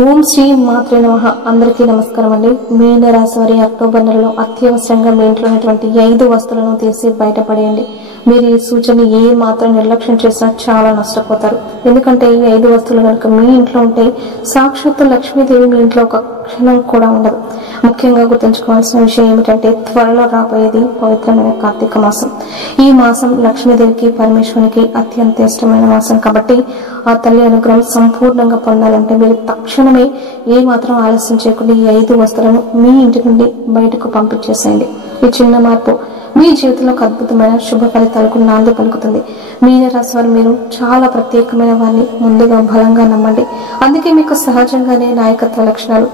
ఓం శ్రీ మాత్రే నమః. అందరికీ నమస్కారం అండి. మీన రాశి వారి అక్టోబర్ నెలలో అత్యవసరంగా మీ ఇంట్లో ఉన్నటువంటి 5 వస్తువులను తీసి బయటపడేయండి. మీరు ఈ సూచనని ఏ మాత్రం నిర్లక్ష్యం చేసినా చాలా నష్టపోతారు. ఎందుకంటే ఈ 5 వస్తువులు కనుక మీ ఇంట్లో ఉంటే సాక్షాత్తు లక్ష్మీదేవి మీ ఇంట్లో ఒక క్షణం కూడా ఉండదు. ముఖ్యంగా గుర్తుంచుకోవాల్సిన విషయం ఏమిటంటే త్వరలో రాబోయేది పవిత్రమైన కార్తీక మాసం. ఈ మాసం లక్ష్మీదేవికి పరమేశ్వరునికి అత్యంత ఇష్టమైన మాసం కాబట్టి ఆ తల్లి అనుగ్రహం సంపూర్ణంగా పొందాలంటే మీరు తక్షణమే ఏ మాత్రం ఆలస్యం చేయకుండా ఈ 5 వస్తువులను మీ ఇంటి నుండి బయటకు పంపించేసేయండి. ఈ చిన్న మార్పు మీ జీవితంలో ఒక అద్భుతమైన శుభ ఫలితాలకు నాంది పలుకుతుంది. మీన రాశి వారు మీరు చాలా ప్రత్యేకమైన వారిని ముందుగా బలంగా నమ్మండి. అందుకే మీకు సహజంగానే నాయకత్వ లక్షణాలు,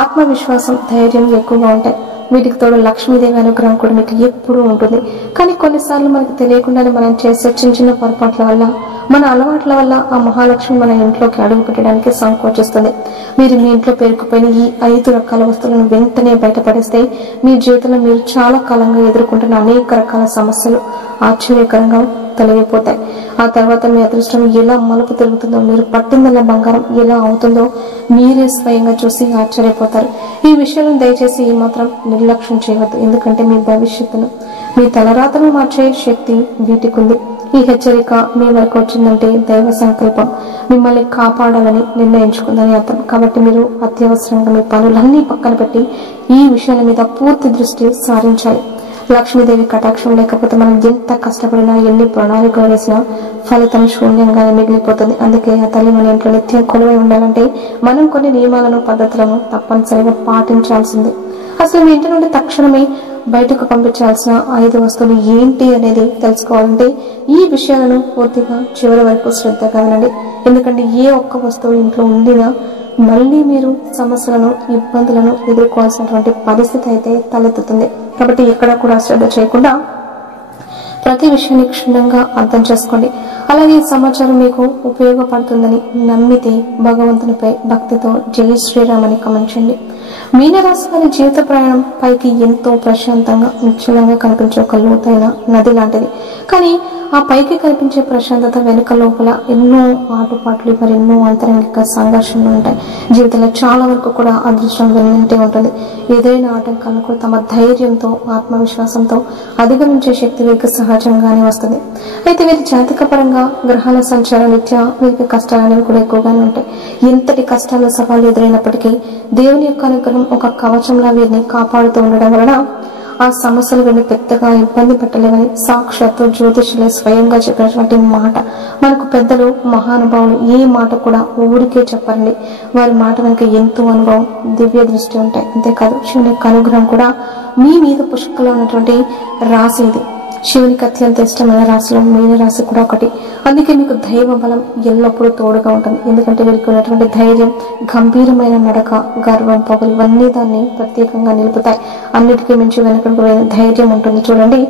ఆత్మవిశ్వాసం, ధైర్యం ఎక్కువగా ఉంటాయి. వీటికి తోడు లక్ష్మీదేవి అనుగ్రహం కూడా మీకు ఎప్పుడూ ఉంటుంది. కానీ కొన్నిసార్లు మనకు తెలియకుండానే మనం చేసే చిన్న చిన్న పొరపాట్ల వల్ల, మన అలవాట్ల వల్ల ఆ మహాలక్ష్మి మన ఇంట్లోకి అడుగు పెట్టడానికి సంకోచిస్తుంది. మీరు మీ ఇంట్లో పేరుకుపోయిన ఈ 5 రకాల వస్తువులను వెంటనే బయటపడేస్తే మీ జీవితంలో మీరు చాలా కాలంగా ఎదుర్కొంటున్న అనేక రకాల సమస్యలు ఆశ్చర్యకరంగా తొలగిపోతాయి. ఆ తర్వాత మీ అదృష్టం ఎలా మలుపు తిరుగుతుందో, మీరు పట్టిందల్ల బంగారం ఎలా అవుతుందో మీరే స్వయంగా చూసి ఆశ్చర్యపోతారు. ఈ విషయాలను దయచేసి ఈ మాత్రం నిర్లక్ష్యం చేయవద్దు. ఎందుకంటే మీ భవిష్యత్తును, మీ తలరాతను మార్చే శక్తి వీటికి ఉంది. ఈ హెచ్చరిక మీ వరకు వచ్చిందంటే దైవ సంకల్పం మిమ్మల్ని కాపాడాలని నిర్ణయించుకుందని అర్థం. కాబట్టి మీరు అత్యవసరంగా మీ పనులన్నీ పక్కన పెట్టి ఈ విషయాల మీద పూర్తి దృష్టి సారించాలి. లక్ష్మీదేవి కటాక్షం లేకపోతే మనం ఎంత కష్టపడినా, ఎన్ని ప్రణాళికలు వేసినా ఫలితం శూన్యంగానే మిగిలిపోతుంది. అందుకే ఆ తల్లి మన ఇంట్లో నిత్యం కొలువై ఉండాలంటే మనం కొన్ని నియమాలను, పద్ధతులను తప్పనిసరిగా పాటించాల్సిందే. అసలు మీ ఇంటి నుండి తక్షణమే బయటకు పంపించాల్సిన 5 వస్తువులు ఏంటి అనేది తెలుసుకోవాలంటే ఈ విషయాలను పూర్తిగా చివరి వరకు శ్రద్ధగా వినండి. ఎందుకంటే ఏ ఒక్క వస్తువు ఇంట్లో ఉండినా మళ్ళీ మీరు సమస్యలను, ఇబ్బందులను ఎదుర్కోవాల్సినటువంటి పరిస్థితి అయితే తలెత్తుతుంది. కాబట్టి ఎక్కడ కూడా శ్రద్ధ చేయకుండా ప్రతి విషయాన్ని క్షుణ్ణంగా అర్థం చేసుకోండి. అలాగే ఈ సమాచారం మీకు ఉపయోగపడుతుందని నమ్మితే భగవంతునిపై భక్తితో జై శ్రీరామ్ అని కామెంట్ చేయండి. మీనరాశి వారి జీవిత ప్రయాణం పైకి ఎంతో ప్రశాంతంగా, నిశ్చలంగా కనిపించే ఒక లోతైన నది లాంటిది. కానీ ఆ పైకి కనిపించే ప్రశాంతత వెనుక లోపల ఎన్నో ఆటుపాట్లు, మరెన్నో అంతరంగిక సంఘర్షణలు ఉంటాయి. జీవితంలో చాలా వరకు కూడా అదృష్టం వెన్నంటే ఉంటుంది. ఏదైనా ఆటంకాలకు తమ ధైర్యంతో, ఆత్మవిశ్వాసంతో అధిగమించే శక్తి వీరికి సహజంగానే వస్తుంది. అయితే వీరి జాతక పరంగా గ్రహాల సంచారం రీత్యా వీరికి కష్టాలు అనేవి కూడా ఎక్కువగానే ఉంటాయి. ఎంతటి కష్టాలు, సవాళ్ళు ఎదురైనప్పటికీ దేవుని యొక్క అనుగ్రహం ఒక కవచంలా వీరిని కాపాడుతూ ఉండడం వలన ఆ సమస్యలు వీరిని పెద్దగా ఇబ్బంది పెట్టలేవని సాక్షాత్తు జ్యోతిషులే స్వయంగా చెప్పినటువంటి మాట. మనకు పెద్దలు, మహానుభావులు ఏ మాట కూడా ఊరికే చెప్పరండి. వారి మాట వెనుక ఎంతో అనుభవం, దివ్య దృష్టి ఉంటాయి. అంతేకాదు శివుని యొక్క అనుగ్రహం కూడా మీ మీద పుష్కలో ఉన్నటువంటి రాశి ఇది. శివునికి అత్యంత ఇష్టమైన రాశిలో మీన రాశి కూడా ఒకటి. అందుకే మీకు దైవ బలం ఎల్లప్పుడూ తోడుగా ఉంటుంది. ఎందుకంటే వీరికి ఉన్నటువంటి ధైర్యం, గంభీరమైన నడక, గర్వం, పొగలు ఇవన్నీ దాన్ని ప్రత్యేకంగా నిలుపుతాయి. అన్నిటికీ మించి వెనకకు వేయని ధైర్యం ఉంటుంది. చూడండి,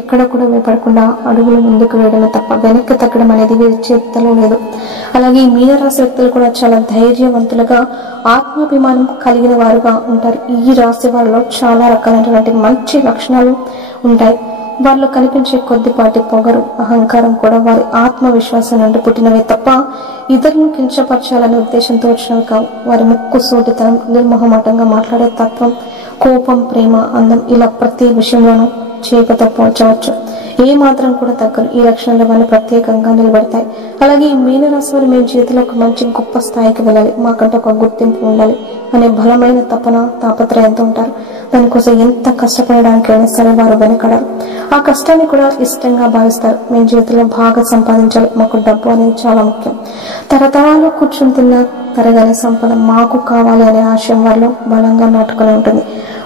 ఎక్కడ కూడా భయపడకుండా అడుగులు ముందుకు వేయడమే తప్ప వెనక్కి తగ్గడం అనేది వీరి చేతిలో లేదు. అలాగే ఈ మీనరాశి వ్యక్తులు కూడా చాలా ధైర్యవంతులుగా, ఆత్మాభిమానం కలిగిన వారుగా ఉంటారు. ఈ రాశి వారిలో చాలా రకాలైనటువంటి మంచి లక్షణాలు ఉంటాయి. వారిలో కనిపించే కొద్దిపాటి పొగరు, అహంకారం కూడా వారి ఆత్మవిశ్వాసం నుండి పుట్టినవే తప్ప ఇతరులను కించపరచాలనే ఉద్దేశంతో వచ్చినవి కావు. వారి ముక్కు సూటితనం, నిర్మోహమాటంగా మాట్లాడే తత్వం, కోపం, ప్రేమ, అందం ఇలా ప్రతి విషయంలోనూ చేపతో పోల్చవచ్చు. ఏ మాత్రం కూడా తగ్గరు. ఈ లక్షణాలు వారిని ప్రత్యేకంగా నిలబడతాయి. అలాగే ఈ మీనరాశి వారు మీ జీవితంలో ఒక మంచి గొప్ప స్థాయికి వెళ్ళాలి, మాకంటే ఒక గుర్తింపు ఉండాలి అనే బలమైన తపన, తాపత్రయంతో ఉంటారు. దానికోసం ఎంత కష్టపడడానికైనా సరే వారు వెనకడరు. ఆ కష్టాన్ని కూడా ఇష్టంగా భావిస్తారు. మీ జీవితంలో బాగా సంపాదించాలి, మాకు డబ్బు అనేది చాలా ముఖ్యం, తరతరాలు కూర్చుని తిన్న తరగని సంపద మాకు కావాలి అనే ఆశయం వారిలో బలంగా నాటుకొని ఉంటుంది.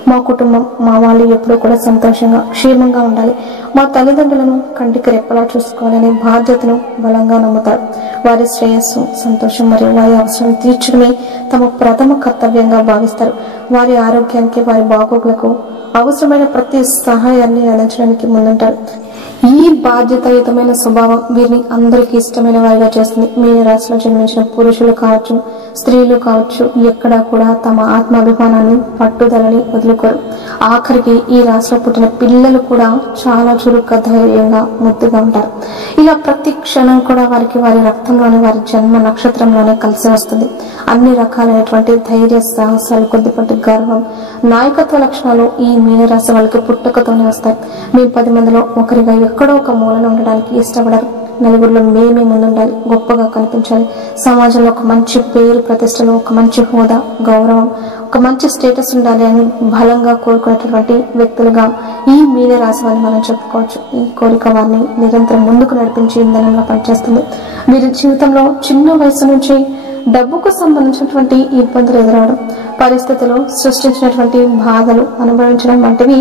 మా కుటుంబం, మా వాళ్ళు ఎప్పుడూ కూడా సంతోషంగా, క్షేమంగా ఉండాలి, మా తల్లిదండ్రులను కంటికి రెప్పలా చూసుకోవాలనే బాధ్యతను బలంగా నమ్ముతారు. వారి శ్రేయస్సు, సంతోషం మరియు వారి అవసరం తీర్చడమే తమ ప్రథమ కర్తవ్యంగా భావిస్తారు. వారి ఆరోగ్యానికి, వారి బాగోగులకు అవసరమైన ప్రతి సహాయాన్ని అందించడానికి ముందుంటారు. ఈ బాధ్యతాయుతమైన స్వభావం వీరిని అందరికీ ఇష్టమైన వారిగా చేస్తుంది. మీన రాశిలో జన్మించిన పురుషులు కావచ్చు, స్త్రీలు కావచ్చు ఎక్కడా కూడా తమ ఆత్మాభిమానాన్ని పట్టుదలని వదులుకోరు. ఆఖరికి ఈ రాశిలో పుట్టిన పిల్లలు కూడా చాలా చురుగ్గా ధైర్యంగా ముద్దుగా ఉంటారు. ఇలా ప్రతి క్షణం కూడా వారికి వారి రక్తంలోనే వారి జన్మ నక్షత్రంలోనే కలిసి వస్తుంది. అన్ని రకాలైనటువంటి ధైర్య సాహసాలు, కొద్దిపాటి గర్వం, నాయకత్వ లక్షణాలు ఈ మీనరాశి వాళ్ళకి పుట్టుకతోనే వస్తాయి. మీ 10 మందిలో ఒకరిగా ఎక్కడో ఒక మూలన ఉండడానికి ఇష్టపడరు. నలుగురిలో మేమే ముందుండాలి, గొప్పగా కనిపించాలి, సమాజంలో ఒక మంచి పేరు ప్రతిష్టలు, ఒక మంచి హోదా, గౌరవం, ఒక మంచి స్టేటస్ ఉండాలి అని బలంగా కోరుకునేటటువంటి వ్యక్తులుగా ఈ మీనరాశి వారిని మనం చెప్పుకోవచ్చు. ఈ కోరిక వారిని నిరంతరం ముందుకు నడిపించి ఇంధనంలో పనిచేస్తుంది. వీరి జీవితంలో చిన్న వయసు నుంచి డబ్బుకు సంబంధించినటువంటి ఇబ్బందులు ఎదురవడం, పరిస్థితులు సృష్టించినటువంటి బాధలు అనుభవించడం వంటివి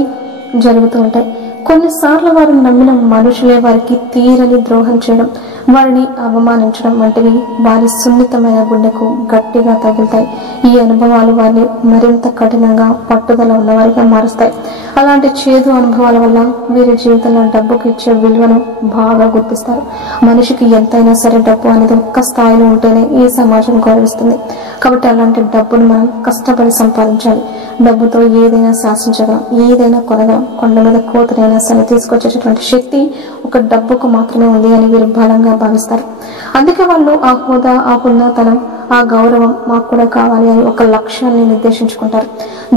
జరుగుతూ ఉంటాయి. కొన్నిసార్లు వారు నమ్మిన మనుషులే వారికి తీరని ద్రోహం చేయడం, వారిని అవమానించడం వంటివి వారి సున్నితమైన గుండెకు గట్టిగా తగులుతాయి. ఈ అనుభవాలు వారిని మరింత కఠినంగా పట్టుదల ఉన్నవారిగా మారుస్తాయి. అలాంటి చేదు అనుభవాల వల్ల వీరి జీవితంలో డబ్బుకు ఇచ్చే విలువను బాగా గుర్తిస్తారు. మనిషికి ఎంతైనా సరే డబ్బు అనేది ఒక్క స్థాయిలో ఉంటేనే ఈ సమాజం గౌరవిస్తుంది. కాబట్టి అలాంటి డబ్బును మనం కష్టపడి సంపాదించాలి. డబ్బుతో ఏదైనా శాసించగలం, ఏదైనా కొనగలం. కొండ మీద కోతనైనా సరే తీసుకొచ్చేటటువంటి శక్తి ఒక డబ్బుకు మాత్రమే ఉంది అని వీరు బలంగా భావిస్తారు. అందుకే వాళ్ళు ఆ హోదా, ఆ ఉన్నతనం, ఆ గౌరవం మాకు కూడా కావాలి అని ఒక లక్ష్యాన్ని నిర్దేశించుకుంటారు.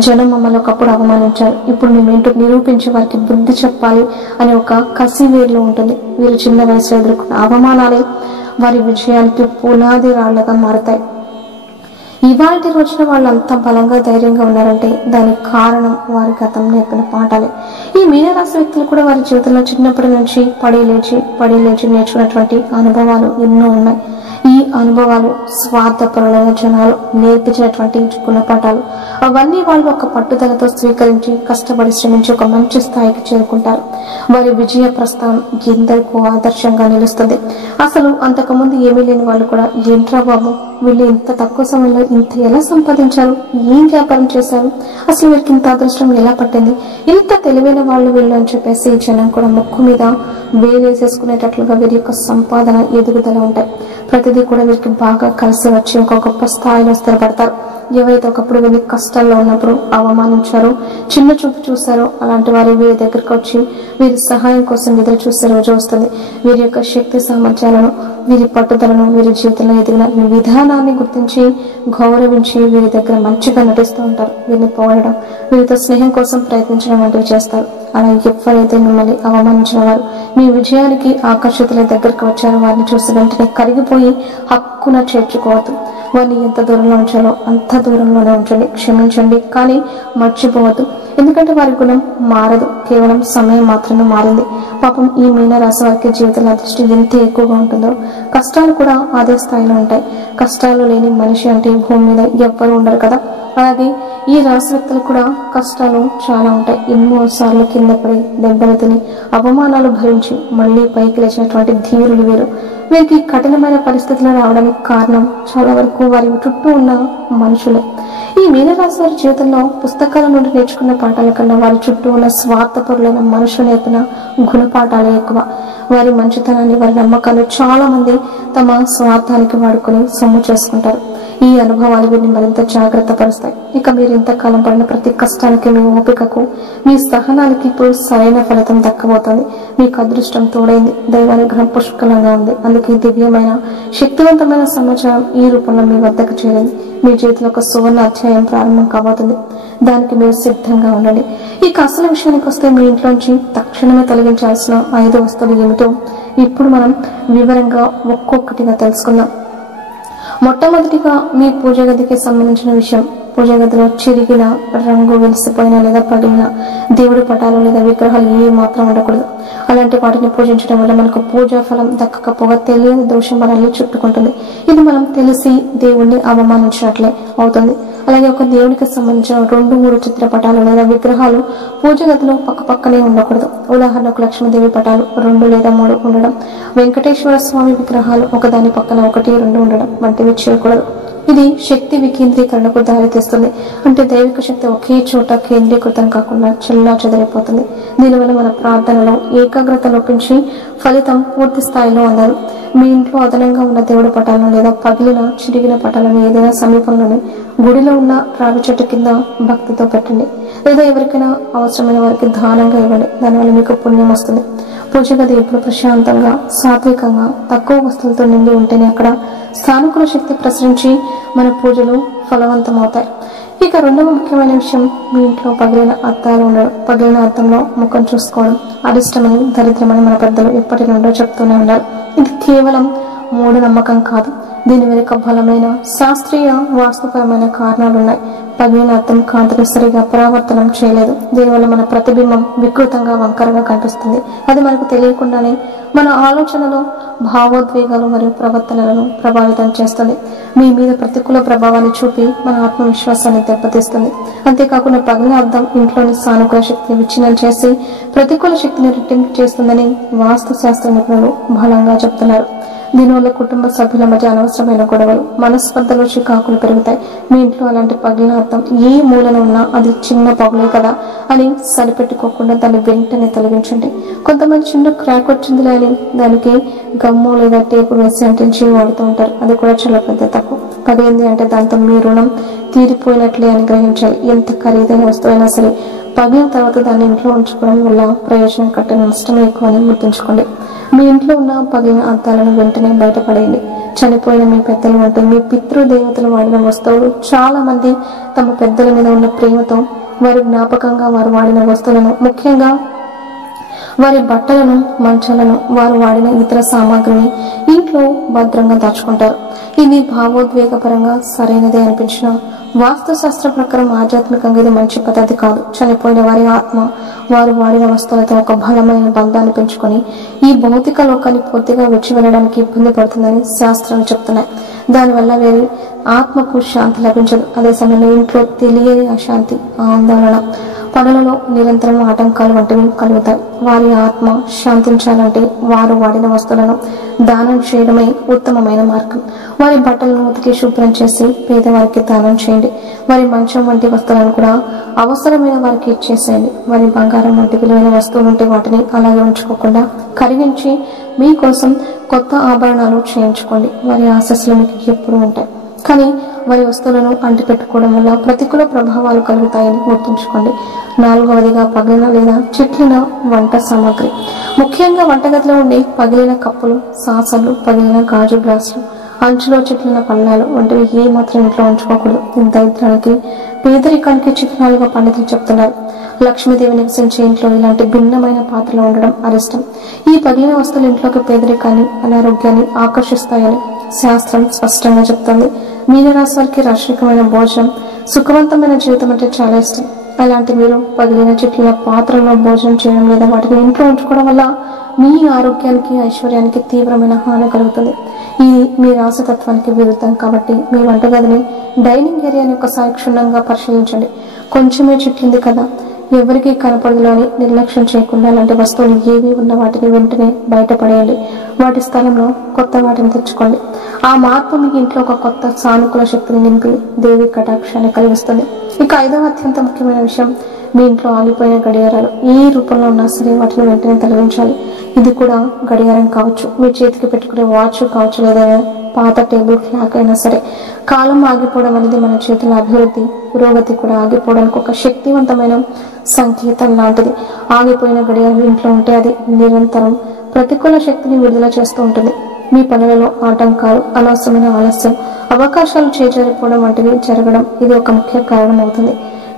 జనం మమ్మల్ని ఒకప్పుడు అవమానించారు, ఇప్పుడు మేమేంటో నిరూపించి వారికి బుద్ధి చెప్పాలి అనే ఒక కసి వీరిలో ఉంటుంది. వీరు చిన్న వయసులో ఎదుర్కొన్న అవమానాలే వారి విజయానికి పునాది రాళ్లుగా మారుతాయి. ఇవాళ రోజున వాళ్ళు అంత బలంగా ధైర్యంగా ఉన్నారంటే దానికి కారణం వారి గతం నేర్పిన పాఠాలే. ఈ మీనరాశి వ్యక్తులు కూడా వారి జీవితంలో చిన్నప్పటి నుంచి పడి లేచి నేర్చుకున్నటువంటి అనుభవాలు ఎన్నో ఉన్నాయి. ఈ అనుభవాలు స్వార్థపరులైన జనాలు నేర్పించినటువంటి గుణపాఠాలు. అవన్నీ వాళ్ళు ఒక పట్టుదలతో స్వీకరించి కష్టపడి శ్రమించి ఒక మంచి స్థాయికి చేరుకుంటారు. వారి విజయ ప్రస్థానం ఎందరికో ఆదర్శంగా నిలుస్తుంది. అసలు అంతకుముందు ఏమీ లేని వాళ్ళు కూడా ఏంట్రా బాబు వీళ్ళు ఇంత తక్కువ సమయంలో ఇంత ఎలా సంపాదించారు, ఏం వ్యాపారం చేశారు, అసలు వీరికి ఇంత అదృష్టం ఎలా పట్టింది, ఇంత తెలివైన వాళ్ళు వీళ్ళు అని చెప్పేసి జనం కూడా ముక్కు మీద వేలేసేసుకునేటట్లుగా వీరి యొక్క సంపాదన ఎదుగుదల ఉంటాయి. ప్రతిదీ కూడా వీరికి బాగా కలిసి వచ్చి ఒక గొప్ప స్థాయిలో స్థిరపడతారు. ఎవరైతే ఒకప్పుడు వీరి కష్టాల్లో ఉన్నప్పుడు అవమానించారో, చిన్న చూపు చూశారో అలాంటి వారి వీరి దగ్గరకు వచ్చి వీరి సహాయం కోసం ఎదురు చూసే రోజు వస్తుంది. వీరి యొక్క శక్తి సామర్థ్యాలను, వీరి పట్టుదలను, వీరి జీవితంలో ఎదిగిన విధానాన్ని గుర్తించి గౌరవించి వీరి దగ్గర మంచిగా నటిస్తూ ఉంటారు. వీరిని పోగడం, వీరితో స్నేహం కోసం ప్రయత్నించడం వంటివి చేస్తారు. అలా ఎవరైతే మిమ్మల్ని అవమానించిన వారు మీ విజయానికి ఆకర్షితుల దగ్గరకు వచ్చారో వారిని చూసి వెంటనే కరిగిపోయి హక్కున చేర్చుకోవద్దు. వారిని ఎంత దూరంలో ఉంచాలో అంత దూరంలోనే ఉంచండి. క్షమించండి, కానీ మర్చిపోవద్దు. ఎందుకంటే వారి గుణం మారదు, కేవలం సమయం మాత్రమే మారింది. పాపం ఈ మీనరాశి వారికి జీవితంలో దృష్టి ఎంత ఎక్కువగా ఉంటుందో కష్టాలు కూడా అదే స్థాయిలో ఉంటాయి. కష్టాలు లేని మనిషి అంటే ఈ భూమి మీద ఎవ్వరూ ఉండరు కదా. అలాగే ఈ రాశి వ్యక్తులు కూడా కష్టాలు చాలా ఉంటాయి. ఎన్నోసార్లు కింద పడి దెబ్బలు తిని అవమానాలు భరించి మళ్ళీ పైకి లేచినటువంటి ధీరులు వీరు. వీరికి కఠినమైన పరిస్థితులు రావడానికి కారణం చాలా వరకు వారి చుట్టూ ఉన్న మనుషులే. ఈ మీనరాశి వారి జీవితంలో పుస్తకాల నుండి నేర్చుకున్న పాఠాల కన్నా వారి చుట్టూ ఉన్న స్వార్థపరులైన మనుషులు నేర్పిన గుణపాఠాలే ఎక్కువ. వారి మంచితనాన్ని, వారి నమ్మకాలు చాలా మంది తమ స్వార్థానికి వాడుకొని సొమ్ము చేసుకుంటారు. ఈ అనుభవాలు వీరిని మరింత జాగ్రత్త పరుస్తాయి. ఇక మీరు ఇంతకాలం పడిన ప్రతి కష్టానికి, మీ ఓపికకు, మీ సహనానికి ఇప్పుడు సరైన ఫలితం దక్కబోతోంది. మీకు అదృష్టం తోడైంది, దైవానుగ్రహం పుష్కలంగా ఉంది. అందుకే దివ్యమైన శక్తివంతమైన సమాచారం ఈ రూపంలో మీ వద్దకు చేరింది. మీ జీవితంలో ఒక సువర్ణ అధ్యాయం ప్రారంభం కాబోతుంది. దానికి మీరు సిద్ధంగా ఉండండి. ఇక అసలు విషయానికి వస్తే మీ ఇంట్లోంచి తక్షణమే తొలగించాల్సిన 5 వస్తువులు ఏమిటో ఇప్పుడు మనం వివరంగా ఒక్కొక్కటిగా తెలుసుకుందాం. మొట్టమొదటిగా మీ పూజ గదికి సంబంధించిన విషయం. పూజ గదిలో చిరిగిన, రంగు వెలిసిపోయిన లేదా పగిలిన దేవుడి పటాలు లేదా విగ్రహాలు ఏ మాత్రం ఉండకూడదు. అలాంటి వాటిని పూజించడం వల్ల మనకు పూజా ఫలం దక్కకపోగా తెలియని దోషం మనల్ని చుట్టుకుంటుంది. ఇది మనం తెలిసి దేవుణ్ణి అవమానించినట్లే అవుతుంది. అలాగే ఒక దేవునికి సంబంధించిన 2-3 చిత్రపటాలు లేదా విగ్రహాలు పూజ గదిలో పక్కపక్కనే ఉండకూడదు. ఉదాహరణకు లక్ష్మీదేవి పటాలు 2 లేదా 3 ఉండడం, వెంకటేశ్వర స్వామి విగ్రహాలు ఒకదాని పక్కన 1-2 ఉండడం వంటివి చేయకూడదు. ఇది శక్తి వికేంద్రీకరణకు దారితీస్తుంది. అంటే దైవిక శక్తి ఒకే చోట కేంద్రీకృతం కాకుండా చెల్లా చెదరైపోతుంది. దీనివల్ల మన ప్రార్థనలో ఏకాగ్రత లోపించి ఫలితం పూర్తి స్థాయిలో ఉండదు. మీ ఇంట్లో అదనంగా ఉన్న దేవుడి పటాలను లేదా పగిలిన చిరిగిన పటాలను ఏదైనా సమీపంలోని గుడిలో ఉన్న రావి చెట్టు కింద భక్తితో పెట్టండి, లేదా ఎవరికైనా అవసరమైన వారికి దానంగా ఇవ్వండి. దానివల్ల మీకు పుణ్యం వస్తుంది. పూజ గది ఎప్పుడు ప్రశాంతంగా, సాత్వికంగా, తక్కువ వస్తువులతో నిండి ఉంటేనే అక్కడ సానుకూల శక్తి ప్రసరించి మన పూజలు ఫలవంతమవుతాయి. ఇక రెండవ ముఖ్యమైన విషయం, మీ ఇంట్లో పగిలిన అద్దాలు ఉండడం. పగిలిన అద్దంలో ముఖం చూసుకోవడం అరిష్టమని, దరిద్రమని మన పెద్దలు ఎప్పటి నుండో చెప్తూనే ఉన్నారు. ఇది కేవలం మూఢనమ్మకం కాదు. దీని వెనుక బలమైన శాస్త్రీయ వాస్తుపరమైన కారణాలున్నాయి. పగిలిన అద్దం కాంతిని సరిగా పరావర్తనం చేయలేదు. దీనివల్ల మన ప్రతిబింబం వికృతంగా, వంకరగా కనిపిస్తుంది. అది మనకు తెలియకుండానే మన ఆలోచనలు, భావోద్వేగాలు మరియు ప్రవర్తనలను ప్రభావితం చేస్తుంది. మీ మీద ప్రతికూల ప్రభావాన్ని చూపి మన ఆత్మవిశ్వాసాన్ని దెబ్బతీస్తుంది. అంతేకాకుండా పగిలిన అద్దం ఇంట్లోని సానుకూల శక్తిని విచ్ఛిన్నం చేసి ప్రతికూల శక్తిని రెట్టింపు చేస్తుందని వాస్తు శాస్త్ర నిపుణులు బలంగా చెప్తున్నారు. దీనివల్ల కుటుంబ సభ్యుల మధ్య అనవసరమైన గొడవలు, మనస్పర్ధలు, చికాకులు పెరుగుతాయి. మీ ఇంట్లో అలాంటి పగిలిన అద్దం ఏ మూలన ఉన్నా అది చిన్న పగులే కదా అని సరిపెట్టుకోకుండా దాన్ని వెంటనే తొలగించండి. కొంతమంది చిన్న క్రాక్ వచ్చిందిలే అని దానికి గమ్ము లేదా టేపు వేసి అంటించి వాడుతూ ఉంటారు. అది కూడా చాలా పెద్ద తప్పు. పగిలింది అంటే దాంతో మీ రుణం తీరిపోయినట్లే అని గ్రహించాలి. ఎంత ఖరీదైన వస్తువైనా సరే పగిలిన తర్వాత దాన్ని ఇంట్లో ఉంచుకోవడం వల్ల ప్రయోజనం కంటే నష్టమే ఎక్కువ అని గుర్తుంచుకోండి. మీ ఇంట్లో ఉన్న పగిలిన అద్దాలను వెంటనే బయటపడేయండి. చనిపోయిన మీ పెద్దలు అంటే మీ పితృదేవతలు వాడిన వస్తువులు. చాలా మంది తమ పెద్దల మీద ఉన్న ప్రేమతో వారి జ్ఞాపకంగా వారు వాడిన వస్తువులను, ముఖ్యంగా వారి బట్టలను, మంచాలను, వారు వాడిన ఇతర సామాగ్రిని ఇంట్లో భద్రంగా దాచుకుంటారు. ఇది భావోద్వేగపరంగా సరైనదే అనిపించిన వాస్తు శాస్త్ర ప్రకారం ఆధ్యాత్మికంగా ఇది మంచి పద్ధతి కాదు. చనిపోయిన వారి ఆత్మ వారు వాడిన వస్తువులతో ఒక బలమైన బంధాన్ని పెంచుకొని ఈ భౌతిక లోకాన్ని పూర్తిగా విడిచి వెళ్ళడానికి ఇబ్బంది పడుతుందని శాస్త్రాలు చెప్తున్నాయి. దానివల్ల వేరే ఆత్మకు శాంతి లభించదు. అదే సమయంలో ఇంట్లో తెలియని అశాంతి, ఆందోళన, పనులలో నిరంతరం ఆటంకాలు వంటివి కలుగుతాయి. వారి ఆత్మ శాంతించాలంటే వారు వాడిన వస్తువులను దానం చేయడమే ఉత్తమమైన మార్గం. వారి బట్టలను ఉతికి శుభ్రం చేసి పేదవారికి దానం చేయండి. వారి మంచం వంటి వస్తువులను కూడా అవసరమైన వారికి ఇచ్చేసేయండి. వారి బంగారం వంటి విలువైన వస్తువులు ఉంటే వాటిని అలాగే ఉంచుకోకుండా కరిగించి మీకోసం కొత్త ఆభరణాలు చేయించుకోండి. వారి ఆశస్సులు మీకు ఎప్పుడూ ఉంటాయి. కానీ వారి వస్తువులను అంటిపెట్టుకోవడం వల్ల ప్రతికూల ప్రభావాలు కలుగుతాయని గుర్తుంచుకోండి. నాలుగవదిగా పగిలిన లేదా చిట్లిన వంట సామాగ్రి. ముఖ్యంగా వంటగదిలో ఉండే పగిలిన కప్పులు, సాసలు, పగిలిన గాజు గ్లాసులు, అంచులో చిట్లిన పళ్ళాలు వంటివి ఏ మాత్రం ఇంట్లో ఉంచుకోకూడదు. దరిద్రానికి, పేదరికానికి చిహ్నాలుగా పండితులు చెప్తున్నారు. లక్ష్మీదేవి నివసించే ఇంట్లో ఇలాంటి భిన్నమైన పాత్రలు ఉండడం అరిష్టం. ఈ పగిలిన వస్తువులు ఇంట్లోకి పేదరికాన్ని, అనారోగ్యాన్ని ఆకర్షిస్తాయని శాస్త్రం స్పష్టంగా చెప్తుంది. మీనరాశి వారికి రాశికమైన భోజనం, సుఖవంతమైన జీవితం అంటే చాలా ఇష్టం. అలాంటి మీరు పగిలిన చిట్లిన పాత్రల్లో భోజనం చేయడం లేదా వాటిని ఇంట్లో ఉంచుకోవడం వల్ల మీ ఆరోగ్యానికి, ఐశ్వర్యానికి తీవ్రమైన హాని కలుగుతుంది. ఇది మీ రాశితత్వానికి విరుద్ధం. కాబట్టి మీ వంటగదిని, డైనింగ్ ఏరియాని ఒకసారి క్షుణ్ణంగా పరిశీలించండి. కొంచెమే చిట్లింది కదా, ఎవరికి కనపడదులో అని నిర్లక్ష్యం చేయకుండా అలాంటి వస్తువులు ఏవి ఉన్న వాటిని వెంటనే బయటపడేయండి. వాటి స్థలంలో కొత్త వాటిని తెచ్చుకోండి. ఆ మార్పు మీ ఇంట్లో ఒక కొత్త సానుకూల శక్తిని నింపి దేవి కటాక్షాన్ని కలిగిస్తుంది. ఇక ఐదవ అత్యంత ముఖ్యమైన విషయం, మీ ఇంట్లో ఆగిపోయిన గడియారాలు ఏ రూపంలో ఉన్నా సరే వాటిని వెంటనే తొలగించాలి. ఇది కూడా గడియారం కావచ్చు, మీ చేతికి పెట్టుకునే వాచ్ కావచ్చు, లేదా పాత టేబుల్ క్లాక్ అయినా సరే. కాలం ఆగిపోవడం అనేది మన చేతుల అభివృద్ధి, పురోగతి కూడా ఆగిపోవడానికి ఒక శక్తివంతమైన సంకేతం లాంటిది. ఆగిపోయిన గడియారం ఇంట్లో ఉంటే అది నిరంతరం ప్రతికూల శక్తిని విడుదల చేస్తూ ఉంటుంది. మీ పనులలో ఆటంకాలు, అనవసరమైన ఆలస్యం, అవకాశాలు చేజారిపోవడం వంటివి జరగడం ఇది ఒక ముఖ్య కారణం అవుతుంది.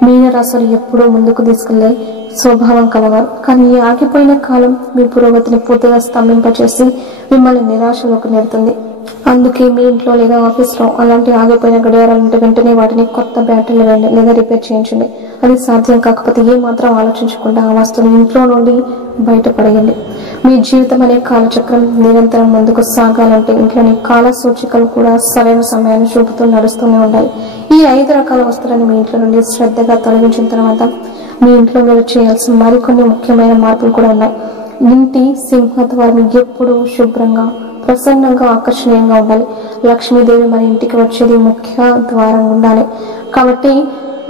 మీనరాశులు ఎప్పుడూ ముందుకు తీసుకెళ్లే స్వభావం కలవారు. కానీ ఈ ఆగిపోయిన కాలం మీ పురోగతిని పూర్తిగా స్తంభింపచేసి మిమ్మల్ని నిరాశలోకి నెడుతుంది. అందుకే మీ ఇంట్లో లేదా ఆఫీస్లో అలాంటి ఆగిపోయిన గడియారాలు ఉంటే వెంటనే వాటిని కొత్త బ్యాటరీలు వేయండి లేదా రిపేర్ చేయించండి. అది సాధ్యం కాకపోతే ఏ మాత్రం ఆలోచించకుండా ఆ వస్తువుని ఇంట్లో నుండి బయటపడేయండి. మీ జీవితం అనే కాలచక్రం నిరంతరం ముందుకు సాగాలంటే ఇంట్లోని కాల సూచికలు కూడా సరైన సమయాన్ని చూపుతూ నడుస్తూనే ఉండాలి. ఈ 5 రకాల వస్తువులను మీ ఇంట్లో నుండి శ్రద్ధగా తొలగించిన తర్వాత మీ ఇంట్లో మీరు చేయాల్సిన మరికొన్ని ముఖ్యమైన మార్పులు కూడా ఉన్నాయి. ఇంటి సింహద్వారం ఎప్పుడూ శుభ్రంగా, ప్రసన్నంగా, ఆకర్షణీయంగా ఉండాలి. లక్ష్మీదేవి మన ఇంటికి వచ్చేది ముఖ్య ద్వారం ఉండాలి. కాబట్టి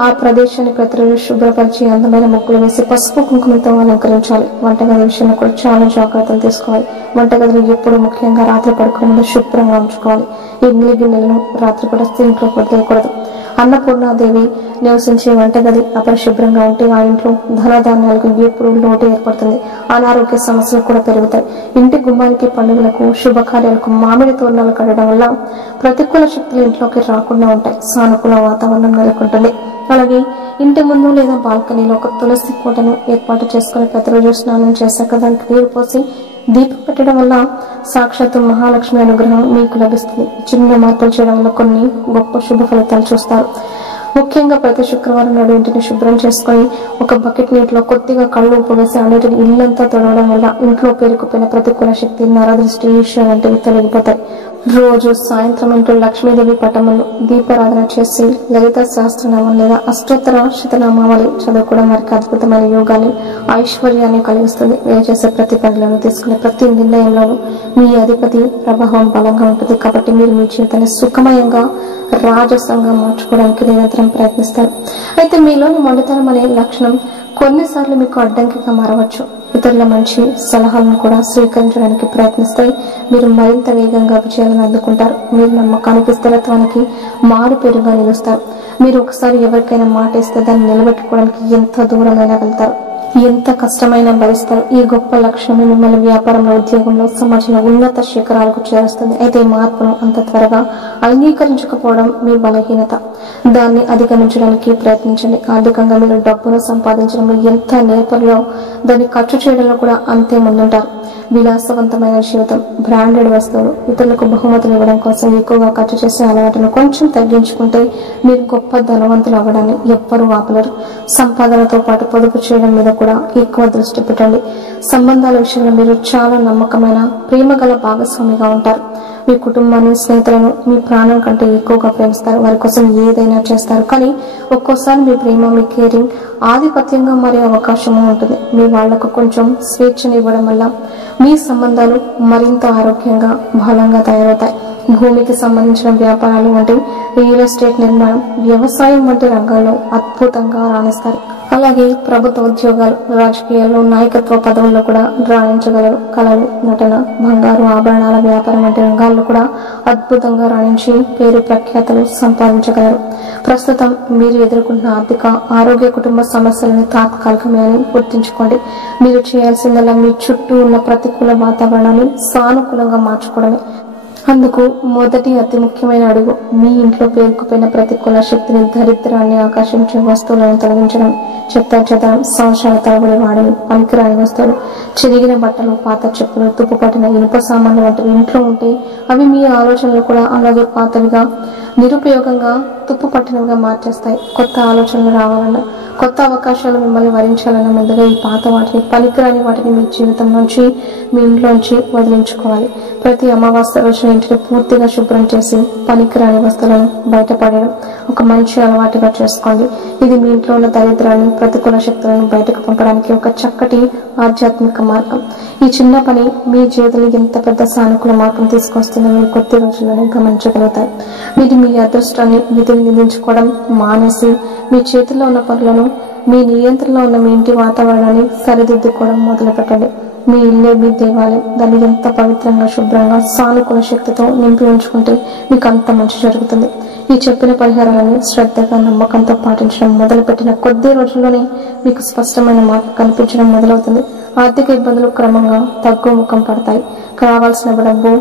ఆ ప్రదేశాన్ని ప్రతిరోజు శుభ్రపరిచి అందమైన ముగ్గులు వేసి పసుపు కుంకుమతో అలంకరించాలి. వంటగది విషయంలో కూడా చాలా జాగ్రత్తలు తీసుకోవాలి. వంటగదిలో ఎప్పుడు ముఖ్యంగా రాత్రి పడుకునే ముందు శుభ్రంగా ఉంచుకోవాలి. ఇడ్లీ గిన్నెలను రాత్రిపూట సింక్లో వదిలేయకూడదు. అన్నపూర్ణాదేవి నివసించే వంటగది అపరిశుభ్రంగా ఉంటే ఆ ఇంట్లో ధనధాన్యాలకు ఎప్పుడు లోటు ఏర్పడుతుంది. అనారోగ్య సమస్యలు కూడా పెరుగుతాయి. ఇంటి గుమ్మానికి, పండుగలకు, శుభకార్యాలకు మామిడి తోరణాలు కట్టడం వల్ల ప్రతికూల శక్తులు ఇంట్లోకి రాకుండా ఉంటాయి. సానుకూల వాతావరణం నెలకొంటుంది. అలాగే ఇంటి ముందు లేదా బాల్కనీలో ఒక తులసి కోటను ఏర్పాటు చేసుకుని ప్రతిరోజు స్నానం చేశాక దానికి నీరు పోసి దీపం పెట్టడం వల్ల సాక్షాత్తు మహాలక్ష్మి అనుగ్రహం మీకు లభిస్తుంది. చిన్న మార్పులు చేయడం వల్ల కొన్ని గొప్ప శుభ ఫలితాలు చూస్తారు. ముఖ్యంగా ప్రతి శుక్రవారం నాడు ఇంటిని శుభ్రం చేసుకుని ఒక బకెట్ నీటిలో కొద్దిగా కళ్ళు ఉప్పు వేసి ఆ నీటిని ఇల్లంతా తొడవడం వల్ల ఇంట్లో పేరుకుపోయిన ప్రతికూల శక్తి, నరదృష్టి, ఈర్ష్య వంటివి తొలగిపోతాయి. రోజు సాయంత్రం ఇంట్లో లక్ష్మీదేవి పటములు దీపారాధన చేసి లలిత సహస్రనామం లేదా అష్టోత్తర శతనామావళి చదువుకోవడం వారికి అద్భుతమైన యోగాన్ని, ఐశ్వర్యాన్ని కలిగిస్తుంది. మీరు చేసే ప్రతి పనులను, తీసుకునే ప్రతి నిర్ణయంలోనూ మీ అధిపతి ప్రభావం బలంగా ఉంటుంది. కాబట్టి మీరు మీ జీవితాన్ని సుఖమయంగా, రాజసంగా మార్చుకోవడానికి నిరంతరం ప్రయత్నిస్తారు. అయితే మీలోని మొండితనం అనే లక్షణం కొన్నిసార్లు మీకు అడ్డంకిగా మారవచ్చు. ఇతరుల మంచి సలహాలను కూడా స్వీకరించడానికి ప్రయత్నిస్తే మీరు మరింత వేగంగా విజయాలను అందుకుంటారు. మీరు నమ్మకానికి, స్థిరత్వానికి మారుపేరుగా నిలుస్తారు. మీరు ఒకసారి ఎవరికైనా మాట ఇస్తే దాన్ని నిలబెట్టుకోవడానికి ఎంత దూరమైనా వెళ్తారు, ఎంత కష్టమైనా భరిస్తారు. ఈ గొప్ప లక్షణమే మిమ్మల్ని వ్యాపారంలో, ఉద్యోగంలో, సమాజంలో ఉన్నత శిఖరాలకు చేరుస్తుంది. అయితే ఈ మార్పును అంత త్వరగా అంగీకరించకపోవడం మీ బలహీనత. దాన్ని అధిగమించడానికి ప్రయత్నించండి. ఆర్థికంగా మీరు డబ్బును సంపాదించడంలో ఎంత నేర్పరలో దాన్ని ఖర్చు చేయడంలో కూడా అంతే ముందుంటారు. విలాసవంతమైన జీవితం, బ్రాండెడ్ వస్తువులు, ఇతరులకు బహుమతులు ఇవ్వడం కోసం ఎక్కువగా ఖర్చు చేసే అలవాటును కొంచెం తగ్గించుకుంటే మీరు గొప్ప ధనవంతులు అవ్వడాన్ని ఎవ్వరూ ఆపలేరు. సంపాదనతో పాటు పొదుపు చేయడం మీద కూడా ఎక్కువ దృష్టి పెట్టండి. సంబంధాల విషయంలో మీరు చాలా నమ్మకమైన, ప్రేమగల భాగస్వామిగా ఉంటారు. మీ కుటుంబాన్ని, స్నేహితులను మీ ప్రాణం కంటే ఎక్కువగా ప్రేమిస్తారు. వారి కోసం ఏదైనా చేస్తారు. కానీ ఒక్కోసారి మీ ప్రేమ, మీ కేరింగ్ ఆధిపత్యంగా మారే అవకాశము ఉంటుంది. మీ వాళ్లకు కొంచెం స్వేచ్ఛనివ్వడం వల్ల మీ సంబంధాలు మరింత ఆరోగ్యంగా, బలంగా తయారవుతాయి. భూమికి సంబంధించిన వ్యాపారాలు వంటి రియల్ ఎస్టేట్, నిర్మాణం, వ్యవసాయం వంటి రంగాల్లో అద్భుతంగా రాణిస్తారు. అలాగే ప్రభుత్వ ఉద్యోగాలు, రాజకీయాల్లో, నాయకత్వ పదవుల్లో కూడా రాణించగలరు. కళలు, నటన, బంగారు ఆభరణాల వ్యాపారం వంటి రంగాల్లో కూడా అద్భుతంగా రాణించి పేరు ప్రఖ్యాతలు సంపాదించగలరు. ప్రస్తుతం మీరు ఎదుర్కొంటున్న ఆర్థిక, ఆరోగ్య, కుటుంబ సమస్యలని తాత్కాలికమే అని గుర్తుంచుకోండి. మీరు చేయాల్సిందల్లా మీ చుట్టూ ఉన్న ప్రతికూల వాతావరణాన్ని సానుకూలంగా మార్చుకోవడమే. అందుకు మొదటి అతి ముఖ్యమైన అడుగు మీ ఇంట్లో పేరుకుపోయిన ప్రతికూల శక్తిని, దరిద్రాన్ని ఆకర్షించే వస్తువులను తొలగించడం. చెత్త చెదరం, సంవత్సరాల తరబడి వాడని పనికిరాని వస్తువులు, చిరిగిన బట్టలు, పాత చెప్పులు, తుప్పు పట్టిన ఇనుప సామాన్లు వంటివి ఇంట్లో ఉంటే అవి మీ ఆలోచనలు కూడా అలాగే పాతవిగా, నిరుపయోగంగా, తుప్పు పట్టినవిగా మార్చేస్తాయి. కొత్త ఆలోచనలు రావాలన్నా, కొత్త అవకాశాలు మిమ్మల్ని వరించాలన్నా ముందుగా ఈ పాత వాటిని, పనికిరాని వాటిని మీ జీవితం నుంచి, మీ ఇంట్లోంచి వదిలించుకోవాలి. ప్రతి అమావాస్య రోజున ఇంటిని పూర్తిగా శుభ్రం చేసి పనికిరాని వస్తువులను బయటపడడం ఒక మంచి అలవాటుగా చేసుకోండి. ఇది మీ ఇంట్లో ఉన్న దరిద్రాన్ని, ప్రతికూల శక్తులను బయటకు పంపడానికి ఒక చక్కటి ఆధ్యాత్మిక మార్గం. ఈ చిన్న పని మీ జీవితంలో ఎంత పెద్ద సానుకూల మార్పును తీసుకొస్తుందో మీరు కొద్ది రోజుల్లోనే గమనించగలుగుతారు. మీరు మీ అదృష్టాన్ని, విధిని నిందించుకోవడం మానేసి మీ చేతుల్లో ఉన్న పనులను, మీ నియంత్రణలో ఉన్న మీ ఇంటి వాతావరణాన్ని సరిదిద్దుకోవడం మొదలు పెట్టండి. మీ ఇల్లే మీ దేవాలయం. దాన్ని ఎంత పవిత్రంగా, శుభ్రంగా, సానుకూల శక్తితో నింపి ఉంచుకుంటే మీకు అంత మంచి జరుగుతుంది. ఈ చెప్పిన పరిహారాలను శ్రద్ధగా, నమ్మకంతో పాటించడం మొదలుపెట్టిన కొద్ది రోజుల్లోనే మీకు స్పష్టమైన మార్పు కనిపించడం మొదలవుతుంది. ఆర్థిక ఇబ్బందులు క్రమంగా తగ్గుముఖం పడతాయి. కావాల్సిన డబ్బు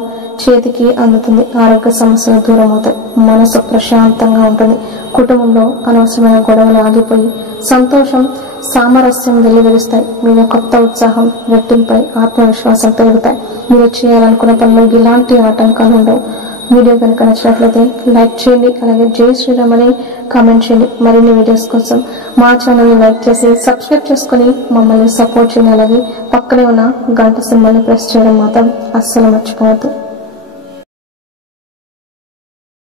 చేతికి అందుతుంది. ఆరోగ్య సమస్యలు దూరం అవుతాయి. మనసు ప్రశాంతంగా ఉంటుంది. కుటుంబంలో అనవసరమైన గొడవలు ఆగిపోయి సంతోషం, సామరస్యం వెల్లివిరుస్తాయి. మీలో కొత్త ఉత్సాహం, రెట్టింపై ఆత్మవిశ్వాసం పెరుగుతాయి. మీరు చేయాలనుకున్న పనిలో ఇలాంటి ఆటంకాలు ఉండవు. వీడియో కనుక నచ్చినట్లయితే లైక్ చేయండి. అలాగే జై శ్రీరామ్ అని కామెంట్ చేయండి. మరిన్ని వీడియోస్ కోసం మా ఛానల్ని లైక్ చేసి సబ్స్క్రైబ్ చేసుకుని మమ్మల్ని సపోర్ట్ చేయండి. అలాగే పక్కనే ఉన్న గంట సింబల్ని ప్రెస్ చేయడం మాత్రం అస్సలు మర్చిపోవద్దు.